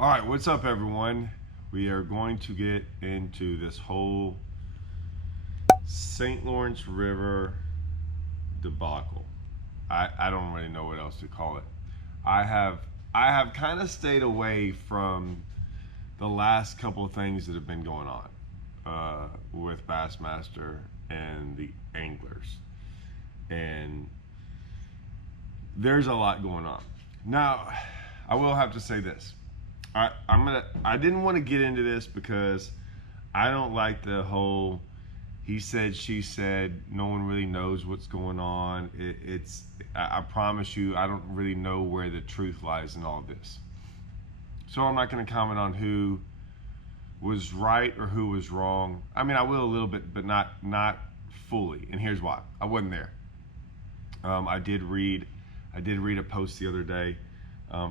All right, what's up, everyone? We are going to get into this whole St. Lawrence River debacle. I don't really know what else to call it. I have kind of stayed away from the last couple of things that have been going on with Bassmaster and the anglers, and there's a lot going on. Now, I will have to say this. I didn't want to get into this because I don't like the whole he said, she said, no one really knows what's going on. I promise you, I don't really know where the truth lies in all this. So I'm not going to comment on who was right or who was wrong. I mean, I will a little bit, but not fully. And here's why. I wasn't there. I did read a post the other day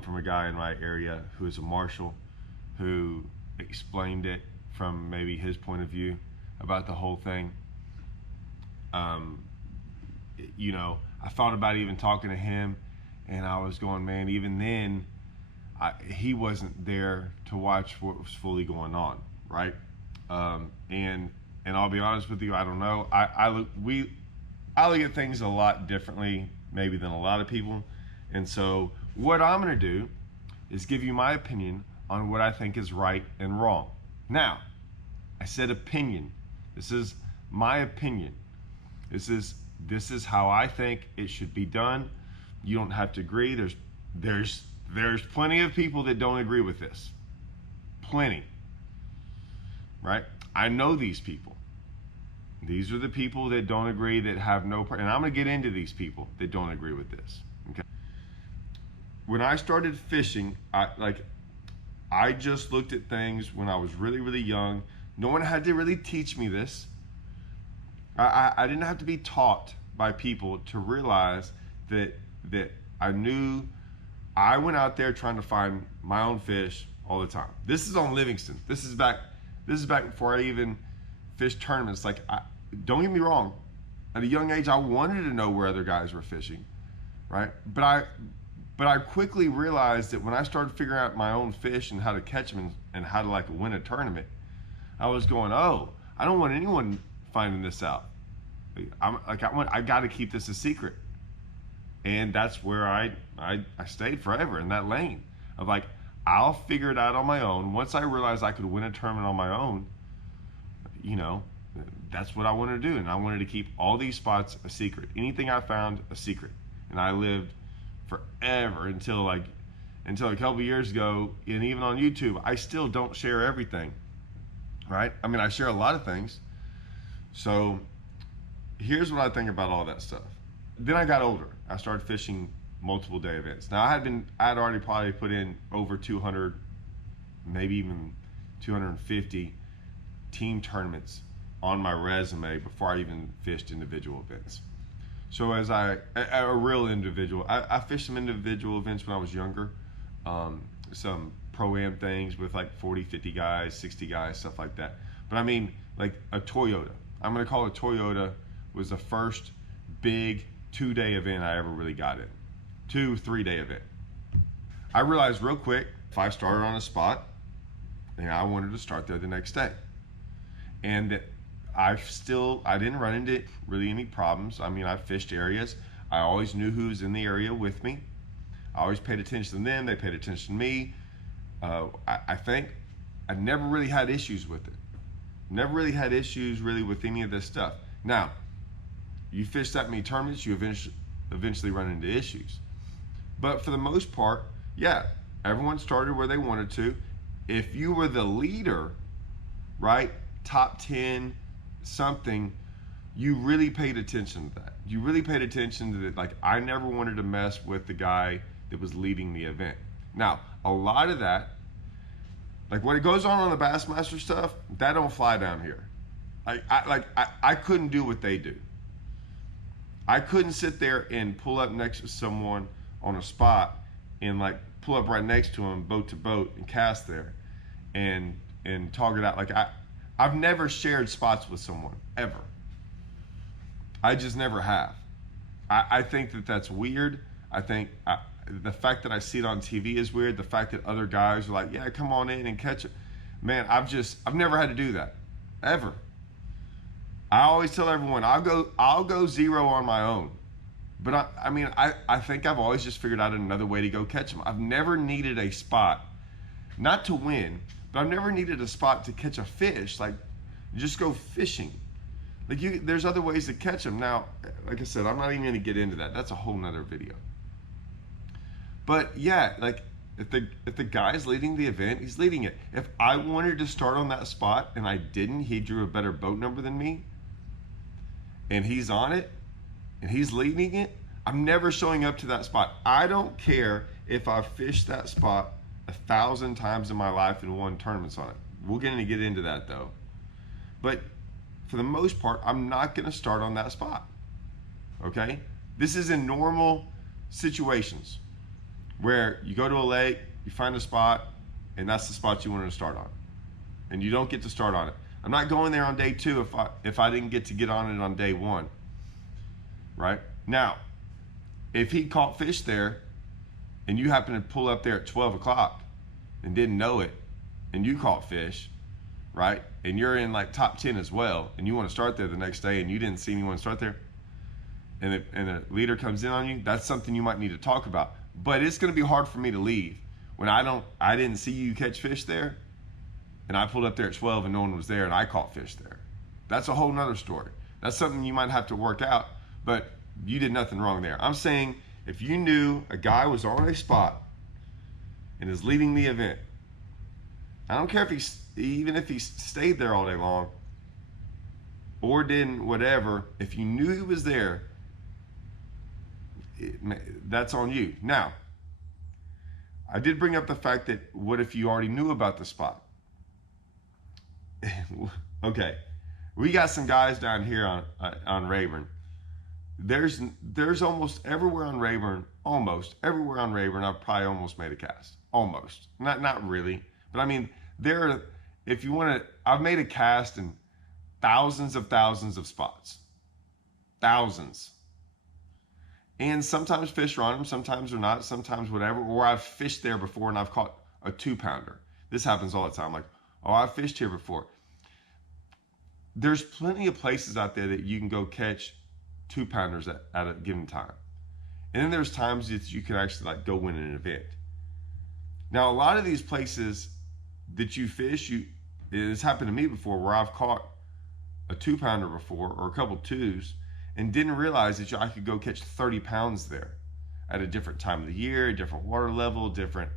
from a guy in my area who is a marshal, who explained it from maybe his point of view about the whole thing. I thought about even talking to him, and I was going, man, even then, he wasn't there to watch what was fully going on, right? And I'll be honest with you, I don't know. I look at things a lot differently, maybe, than a lot of people, and so what I'm going to do is give you my opinion on what I think is right and wrong. Now, I said opinion. This is my opinion. This is how I think it should be done. You don't have to agree. There's plenty of people that don't agree with this. Plenty. Right? I know these people. These are the people that don't agree, that have no, and I'm going to get into these people that don't agree with this. Okay? When I started fishing, I just looked at things when I was really, really young. No one had to really teach me this. I didn't have to be taught by people to realize that I knew. I went out there trying to find my own fish all the time. This is on Livingston. This is back before I even fished tournaments. Don't get me wrong. At a young age, I wanted to know where other guys were fishing, right? But I quickly realized that when I started figuring out my own fish and how to catch them and how to win a tournament, I was going, oh, I don't want anyone finding this out. I got to keep this a secret. And that's where I stayed forever in that lane of I'll figure it out on my own. Once I realized I could win a tournament on my own, that's what I wanted to do. And I wanted to keep all these spots a secret. Anything I found, a secret. And I lived forever until a couple of years ago, and even on YouTube, I still don't share everything, right? I mean, I share a lot of things. So here's what I think about all that stuff. Then I got older. I started fishing multiple day events. Now I had already probably put in over 200, maybe even 250 team tournaments on my resume before I even fished individual events. So as a real individual, I fished some individual events when I was younger, some pro-am things with 40, 50 guys, 60 guys, stuff like that. But I mean, a Toyota. I'm gonna call it Toyota was the first big 2-day event I ever really got in. 2-3 day event. I realized real quick, if I started on a spot, I wanted to start there the next day. And I didn't run into really any problems. I mean, I fished areas. I always knew who was in the area with me. I always paid attention to them. They paid attention to me. I think I never really had issues with it. Never really had issues really with any of this stuff. Now, you fish that many tournaments, you eventually run into issues. But for the most part, yeah, everyone started where they wanted to. If you were the leader, right, top 10, something, you really paid attention to that. You really paid attention to that. I never wanted to mess with the guy that was leading the event. Now, a lot of that, what goes on the Bassmaster stuff, that don't fly down here. I couldn't do what they do. I couldn't sit there and pull up next to someone on a spot and pull up right next to them, boat to boat, and cast there and talk it out. I've never shared spots with someone, ever. I just never have. I think that's weird. I think the fact that I see it on TV is weird. The fact that other guys are like, yeah, come on in and catch it. Man, I've never had to do that, ever. I always tell everyone I'll go zero on my own. But I think I've always just figured out another way to go catch them. I've never needed a spot, not to win, but I've never needed a spot to catch a fish. Like, just go fishing. Like, there's other ways to catch them. Now, like I said, I'm not even going to get into that. That's a whole nother video. But yeah, like, if the guy's leading the event, he's leading it. If I wanted to start on that spot and I didn't, he drew a better boat number than me, and he's on it, and he's leading it, I'm never showing up to that spot. I don't care if I've fished that spot 1,000 times in my life and won tournaments on it. We're going to get into that though. But for the most part, I'm not going to start on that spot. Okay? This is in normal situations where you go to a lake, you find a spot, and that's the spot you wanted to start on. And you don't get to start on it. I'm not going there on day 2 if I didn't get on it on day 1. Right? Now, if he caught fish there and you happen to pull up there at 12 o'clock and didn't know it, and you caught fish, right? And you're in like top 10 as well, and you want to start there the next day and you didn't see anyone start there, and the leader comes in on you, that's something you might need to talk about. But it's going to be hard for me to leave when I didn't see you catch fish there, and I pulled up there at 12 and no one was there and I caught fish there. That's a whole nother story. That's something you might have to work out, but you did nothing wrong there. I'm saying if you knew a guy was on a spot and is leading the event, I don't care even if he stayed there all day long or didn't, whatever, if you knew he was there, that's on you. Now, I did bring up the fact that what if you already knew about the spot? Okay, we got some guys down here on Rayburn. There's almost everywhere on Rayburn, I've probably almost made a cast. Almost. Not really. But I mean, if you want to, I've made a cast in thousands of spots. Thousands. And sometimes fish are on them, sometimes they're not, sometimes whatever. Or I've fished there before and I've caught a 2-pounder. This happens all the time. Like, oh, I've fished here before. There's plenty of places out there that you can go catch 2-pounders at a given time. And then there's times that you can actually like go win an event. Now, a lot of these places that you fish, it's happened to me before where I've caught a 2-pounder before or a couple 2s and didn't realize that I could go catch 30 pounds there at a different time of the year, different water level, different,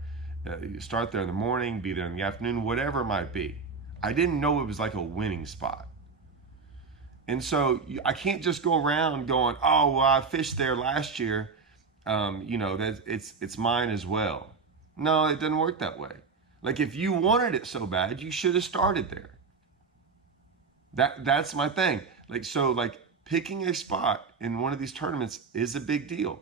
you start there in the morning, be there in the afternoon, whatever it might be. I didn't know it was like a winning spot. And so I can't just go around going, oh, well, I fished there last year. That it's mine as well. No, it doesn't work that way. Like, if you wanted it so bad, you should have started there. That's my thing. Like, picking a spot in one of these tournaments is a big deal.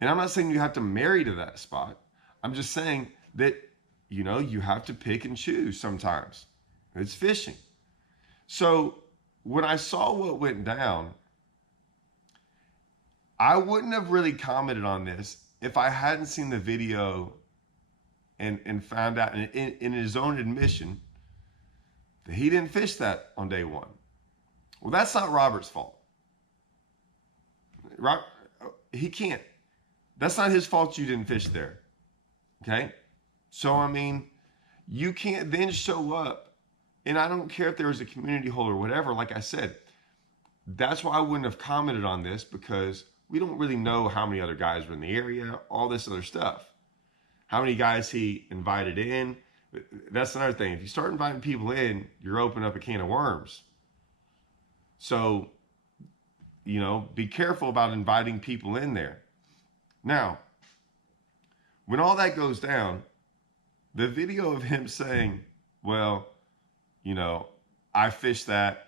And I'm not saying you have to marry to that spot. I'm just saying that, you have to pick and choose sometimes. It's fishing. So when I saw what went down, I wouldn't have really commented on this if I hadn't seen the video and found out in his own admission that he didn't fish that on day 1. Well, that's not Robert's fault. He can't. That's not his fault you didn't fish there. Okay? So, I mean, you can't then show up, and I don't care if there was a community hole or whatever, like I said, that's why I wouldn't have commented on this, because we don't really know how many other guys were in the area, all this other stuff. How many guys he invited in. That's another thing. If you start inviting people in, you're opening up a can of worms. So, be careful about inviting people in there. Now, when all that goes down, the video of him saying, well, I fished that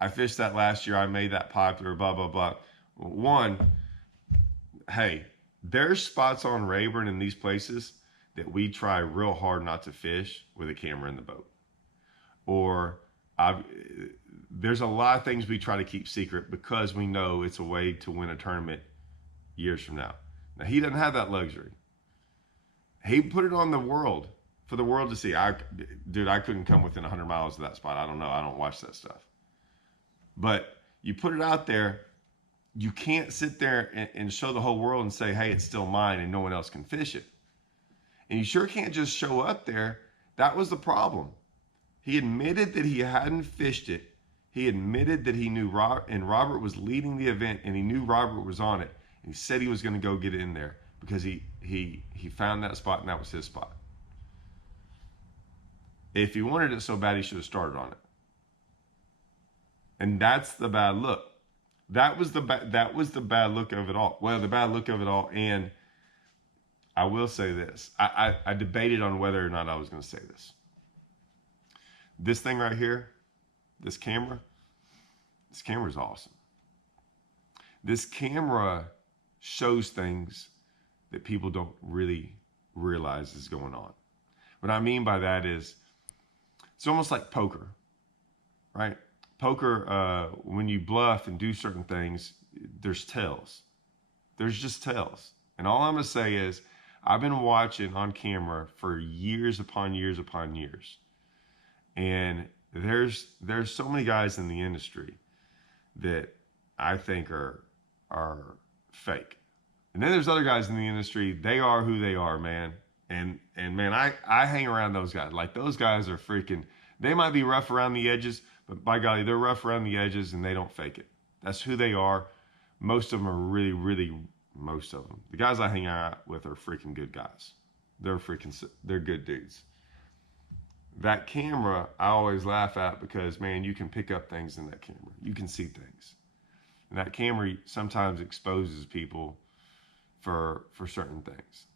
last year, I made that popular, blah, blah, blah. One, hey, there's spots on Rayburn in these places that we try real hard not to fish with a camera in the boat. Or there's a lot of things we try to keep secret because we know it's a way to win a tournament years from now. Now, he doesn't have that luxury. He put it on the world for the world to see. Dude, I couldn't come within 100 miles of that spot. I don't know. I don't watch that stuff. But you put it out there, you can't sit there and show the whole world and say, hey, it's still mine and no one else can fish it. And you sure can't just show up there. That was the problem. He admitted that he hadn't fished it. He admitted that he knew Robert was leading the event, and he knew Robert was on it. And he said he was going to go get it in there because he found that spot, and that was his spot. If he wanted it so bad, he should have started on it. And that's the bad look. That was the bad look of it all. Well, the bad look of it all. And I will say this. I debated on whether or not I was going to say this. This thing right here, this camera is awesome. This camera shows things that people don't really realize is going on. What I mean by that is, it's almost like poker, right? Poker, when you bluff and do certain things, there's tells. There's just tells. And all I'm going to say is, I've been watching on camera for years upon years upon years. And there's so many guys in the industry that I think are fake. And then there's other guys in the industry, they are who they are, man. And man, I hang around those guys. Like, those guys are freaking, they might be rough around the edges, but by golly, they're rough around the edges and they don't fake it. That's who they are. Most of them are really, really, most of them. The guys I hang out with are freaking good guys. They're good dudes. That camera, I always laugh at because, man, you can pick up things in that camera. You can see things. And that camera sometimes exposes people for certain things.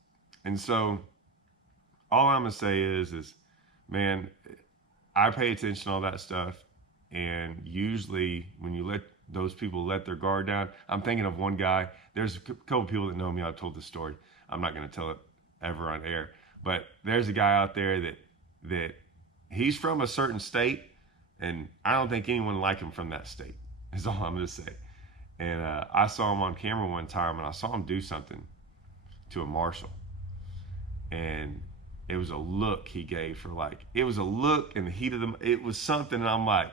And so all I'm going to say is, man, I pay attention to all that stuff. And usually when you let those people let their guard down, I'm thinking of one guy. There's a couple people that know me. I've told this story. I'm not going to tell it ever on air. But there's a guy out there that he's from a certain state, and I don't think anyone like him from that state, is all I'm going to say. And I saw him on camera one time, and I saw him do something to a marshal. And it was a look he gave for, like, it was a look in the heat of the, it was something, and I'm like,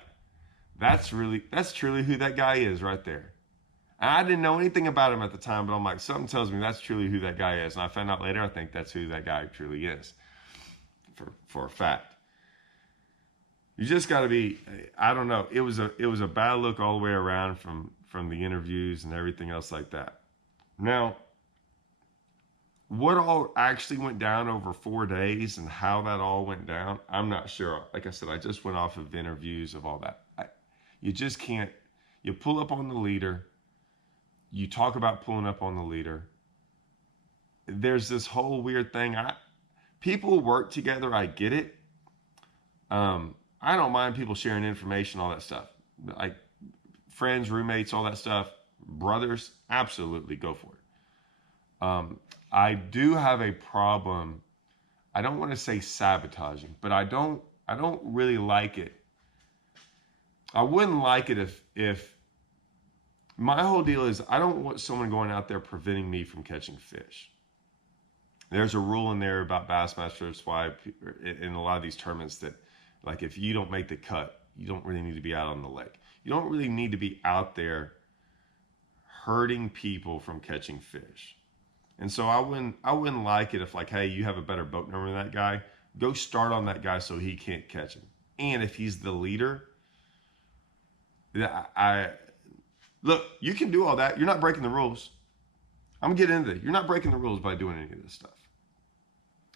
that's truly who that guy is right there. And I didn't know anything about him at the time, but I'm like, something tells me that's truly who that guy is. And I found out later, I think that's who that guy truly is, for a fact. You just got to be, I don't know. It was a bad look all the way around from the interviews and everything else like that. Now, what all actually went down over 4 days and how that all went down, I'm not sure. Like I said, I just went off of interviews of all that. You just can't, you pull up on the leader, you talk about pulling up on the leader. There's this whole weird thing. People work together, I get it. I don't mind people sharing information, all that stuff. Like friends, roommates, all that stuff. Brothers, absolutely, go for it. I do have a problem. I don't want to say sabotaging, but I don't really like it. I wouldn't like it if my whole deal is, I don't want someone going out there preventing me from catching fish. There's a rule in there about Bassmaster. That's why in a lot of these tournaments that, like, if you don't make the cut, you don't really need to be out on the lake. You don't really need to be out there hurting people from catching fish. And so I wouldn't like it if, like, hey, you have a better boat number than that guy, go start on that guy so he can't catch him. And if he's the leader, look, you can do all that. You're not breaking the rules. I'm getting into it. You're not breaking the rules by doing any of this stuff.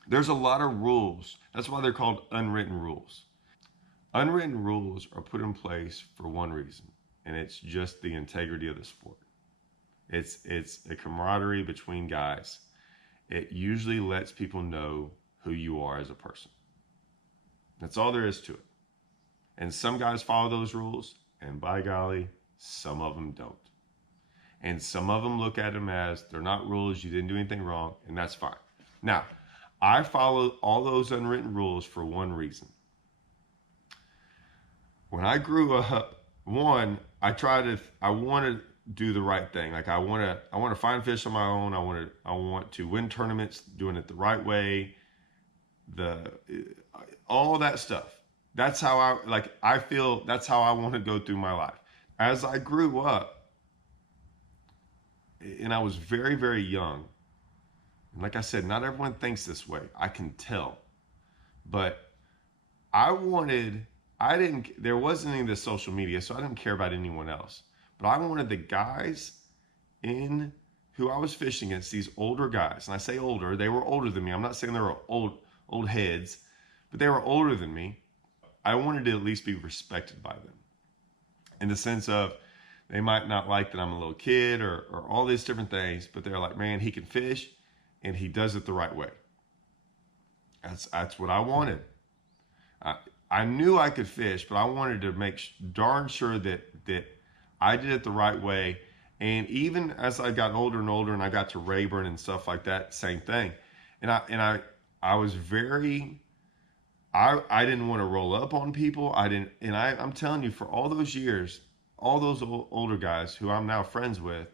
There's a lot of rules. That's why they're called unwritten rules. Unwritten rules are put in place for one reason, and it's just the integrity of the sport. It's a camaraderie between guys. It usually lets people know who you are as a person. That's all there is to it. And some guys follow those rules, and by golly, some of them don't. And some of them look at them as, they're not rules, you didn't do anything wrong, and that's fine. Now, I follow all those unwritten rules for one reason. When I grew up, one, I wanted do the right thing. Like I want to find fish on my own. I want to win tournaments doing it the right way. The all that stuff. That's how I feel that's how I want to go through my life. As I grew up and I was very very young, and like I said, not everyone thinks this way. I can tell. But I wanted, I didn't, there wasn't any of this social media, so I didn't care about anyone else. But I wanted the guys in who I was fishing against, these older guys. And I say older, they were older than me. I'm not saying they were old heads, but they were older than me. I wanted to at least be respected by them in the sense of they might not like that I'm a little kid or all these different things, but they're like, man, he can fish and he does it the right way. That's what I wanted. I, I knew I could fish, but I wanted to make darn sure that I did it the right way. And even as I got older and older, and I got to Rayburn and stuff like that, same thing. I was very, I didn't want to roll up on people. I didn't, and I'm telling you, for all those years, all those older guys who I'm now friends with,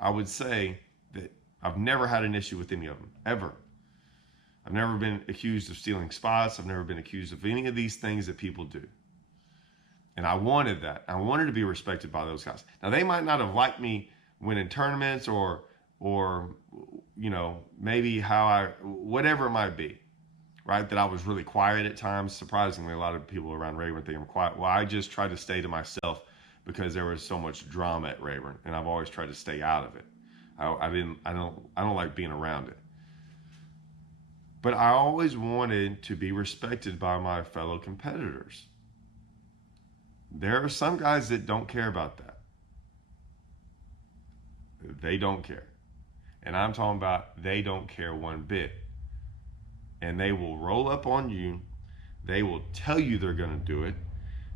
I would say that I've never had an issue with any of them ever. I've never been accused of stealing spots. I've never been accused of any of these things that people do. And I wanted that. I wanted to be respected by those guys. Now, they might not have liked me winning tournaments or you know, maybe whatever it might be, right? That I was really quiet at times. Surprisingly, a lot of people around Rayburn think I'm quiet. Well, I just tried to stay to myself because there was so much drama at Rayburn, and I've always tried to stay out of it. I don't like being around it. But I always wanted to be respected by my fellow competitors. There are some guys that don't care about that. They don't care. And I'm talking about they don't care one bit. And they will roll up on you. They will tell you they're going to do it.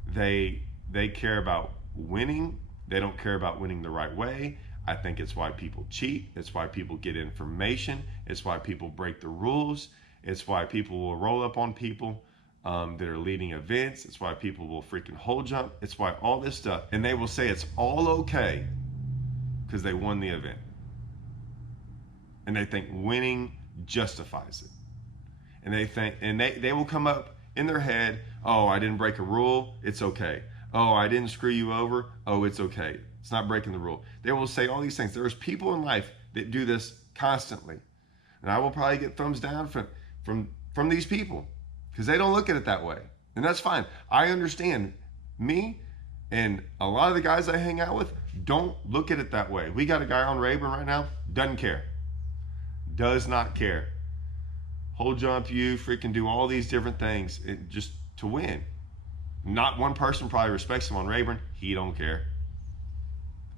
They care about winning. They don't care about winning the right way. I think it's why people cheat. It's why people get information. It's why people break the rules. It's why people will roll up on people that are leading events. It's why people will freaking hole jump. It's why all this stuff. And they will say it's all okay because they won the event. And they think winning justifies it. And they will come up in their head, oh, I didn't break a rule. It's okay. Oh, I didn't screw you over. Oh, it's okay. It's not breaking the rule. They will say all these things. There's people in life that do this constantly. And I will probably get thumbs down from these people because they don't look at it that way. And that's fine. I understand. Me and a lot of the guys I hang out with don't look at it that way. We got a guy on Rayburn right now, doesn't care. Does not care. Whole jump you, freaking do all these different things just to win. Not one person probably respects him on Rayburn. He don't care.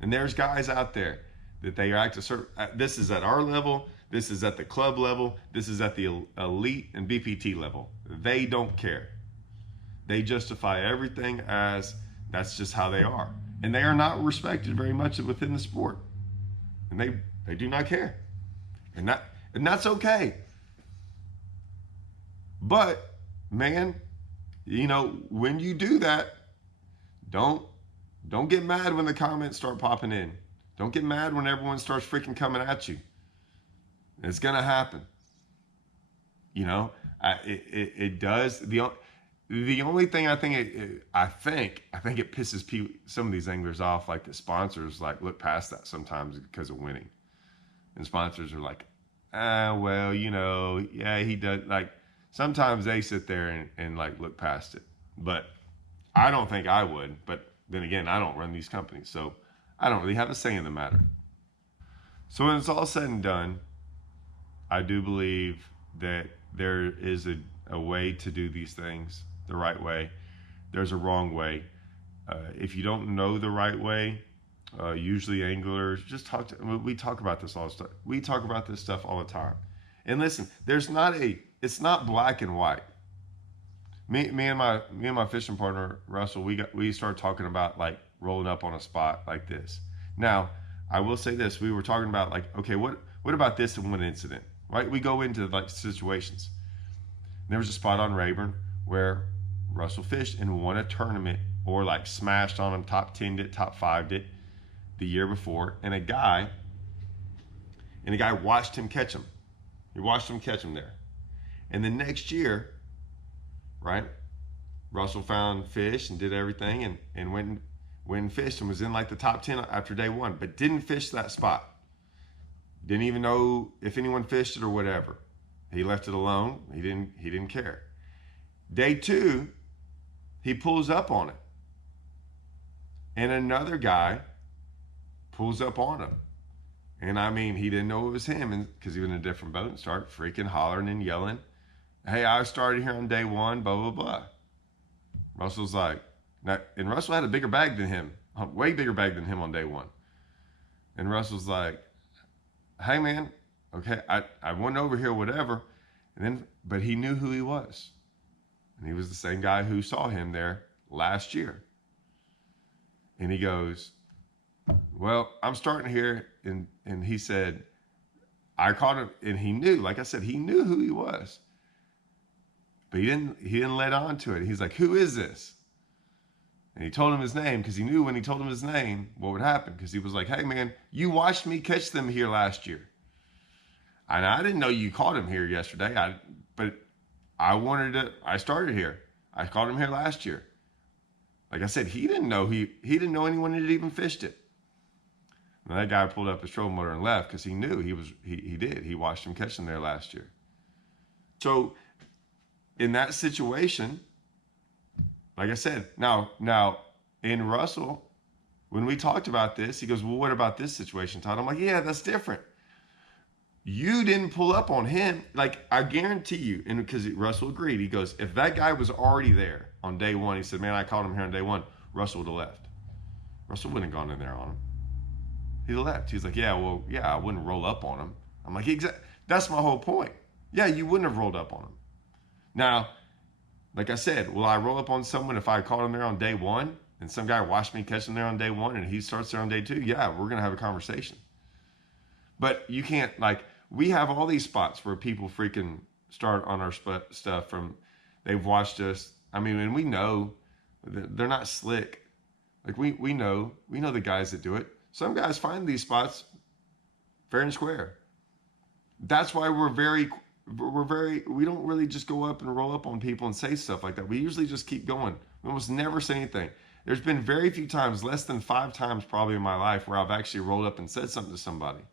And there's guys out there that they act a certain, this is at our level, this is at the club level, this is at the elite and BPT level. They don't care. They justify everything as that's just how they are. And they are not respected very much within the sport. And they do not care. And that's okay. But man, you know, when you do that, don't get mad when the comments start popping in. Don't get mad when everyone starts freaking coming at you. It's gonna happen. You know, it does. The only thing I think it pisses people, some of these anglers off, like the sponsors, like look past that sometimes because of winning, and sponsors are like, well, you know, yeah, he does. Like sometimes they sit there and like look past it, but I don't think I would. But then again, I don't run these companies, so I don't really have a say in the matter. So when it's all said and done, I do believe that there is a way to do these things the right way. There's a wrong way. If you don't know the right way, usually anglers just we talk about this all the stuff. We talk about this stuff all the time. And listen, it's not black and white. Me and my fishing partner Russell, we started talking about like rolling up on a spot like this. Now, I will say this: we were talking about like, okay, what about this one incident, right? We go into like situations. There was a spot on Rayburn where Russell fished and won a tournament, or like smashed on him, top 10'd it, top 5'd it, the year before, and a guy watched him catch him. He watched him catch him there. And the next year, right, Russell found fish and did everything and went and fished and was in like the top 10 after day one, but didn't fish that spot. Didn't even know if anyone fished it or whatever. He left it alone. He didn't care. Day two, he pulls up on it. And another guy pulls up on him. And I mean, he didn't know it was him because he was in a different boat and started freaking hollering and yelling, "Hey, I started here on day one, blah, blah, blah." Russell's like, and Russell had a bigger bag than him, way bigger bag than him on day one. And Russell's like, "Hey, man, okay, I went over here, whatever." And then, but he knew who he was. And he was the same guy who saw him there last year. And he goes, "Well, I'm starting here." And he said, I caught him, and he knew, like I said, he knew who he was. But he didn't let on to it. He's like, "Who is this?" And he told him his name because he knew when he told him his name what would happen. Because he was like, "Hey, man, you watched me catch them here last year. And I didn't know you caught him here yesterday. But I started here. I caught him here last year." Like I said, he didn't know anyone had even fished it. And that guy pulled up his trolling motor and left because he knew he watched him catch them there last year. So in that situation, like I said, now in Russell, when we talked about this, he goes, "Well, what about this situation, Todd?" I'm like, "Yeah, that's different. You didn't pull up on him." Like, I guarantee you, and because Russell agreed, he goes, "If that guy was already there on day one," he said, "Man, I caught him here on day one," Russell would have left. Russell wouldn't have gone in there on him. He left. He's like, "Yeah, well, yeah, I wouldn't roll up on him." I'm like, that's my whole point. Yeah, you wouldn't have rolled up on him. Now, like I said, will I roll up on someone if I caught him there on day one and some guy watched me catch him there on day one and he starts there on day two? Yeah, we're going to have a conversation. But you can't, like, we have all these spots where people freaking start on our stuff from, they've watched us. I mean, and we know they're not slick. Like, we know the guys that do it. Some guys find these spots fair and square. That's why we don't really just go up and roll up on people and say stuff like that. We usually just keep going. We almost never say anything. There's been very few times, less than 5 times probably in my life, where I've actually rolled up and said something to somebody.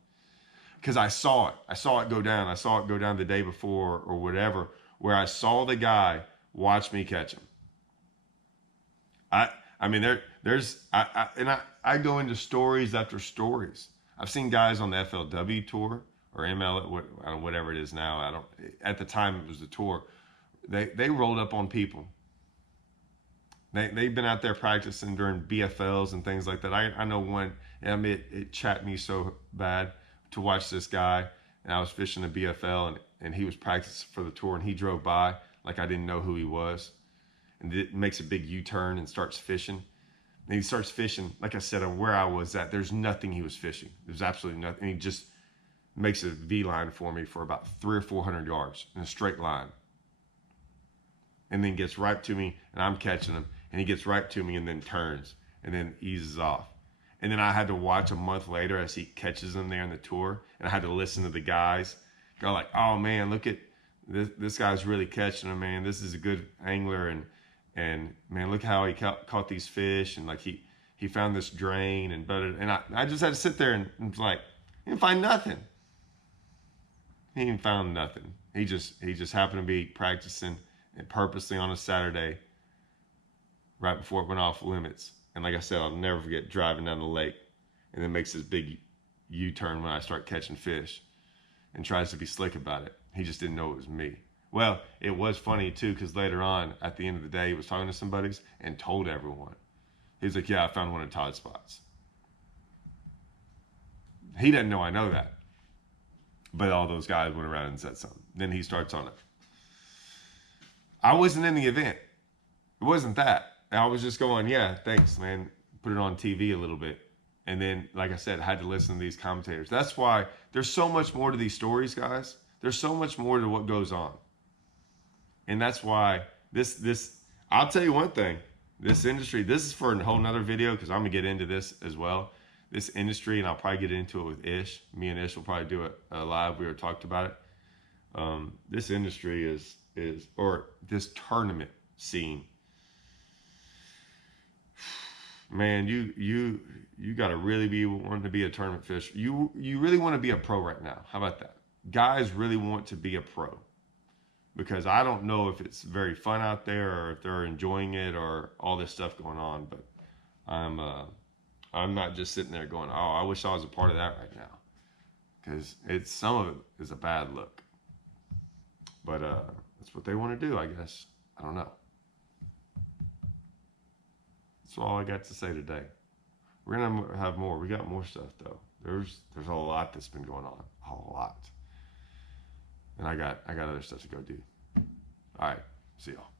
Because I saw it. I saw it go down. I saw it go down the day before or whatever, where I saw the guy watch me catch him. I mean, I go into stories after stories. I've seen guys on the FLW tour or whatever it is now. At the time it was the tour. They rolled up on people. They've been out there practicing during BFLs and things like that. I know one, I mean, it chapped me so bad to watch this guy, and I was fishing a BFL and he was practicing for the tour, and he drove by like I didn't know who he was, and it makes a big U-turn and starts fishing. And he starts fishing, like I said, where I was at, there's nothing he was fishing. There's absolutely nothing. And he just makes a V line for me for about 300 or 400 yards in a straight line. And then gets right to me, and I'm catching him, and he gets right to me and then turns and then eases off. And then I had to watch a month later as he catches them there in the tour, and I had to listen to the guys go like, "Oh man, look at this guy's really catching them, man. This is a good angler, and man, look how he caught these fish, and like he found this drain and I just had to sit there and was like, he didn't find nothing. He didn't find nothing. He just happened to be practicing and purposely on a Saturday right before it went off limits. And like I said, I'll never forget driving down the lake, and then makes this big U-turn when I start catching fish and tries to be slick about it. He just didn't know it was me. Well, it was funny too, because later on, at the end of the day, he was talking to some buddies and told everyone. He was like, "Yeah, I found one of Todd's spots." He didn't know I know that. But all those guys went around and said something. Then he starts on it. I wasn't in the event. It wasn't that. I was just going, "Yeah, thanks, man." Put it on TV a little bit. And then, like I said, I had to listen to these commentators. That's why there's so much more to these stories, guys. There's so much more to what goes on. And that's why this I'll tell you one thing. This industry, this is for a whole nother video, because I'm going to get into this as well. this industry, and I'll probably get into it with Ish. Me and Ish will probably do it live. We already talked about it. This industry or this tournament scene. Man, you got to really be wanting to be a tournament fish. You really want to be a pro right now. How about that? Guys really want to be a pro, because I don't know if it's very fun out there or if they're enjoying it or all this stuff going on. But I'm not just sitting there going, oh, I wish I was a part of that right now, because some of it is a bad look. But that's what they want to do, I guess. I don't know. That's all I got to say today. We're gonna have more. We got more stuff though. There's a lot that's been going on. A lot. And I got other stuff to go do. All right. See y'all.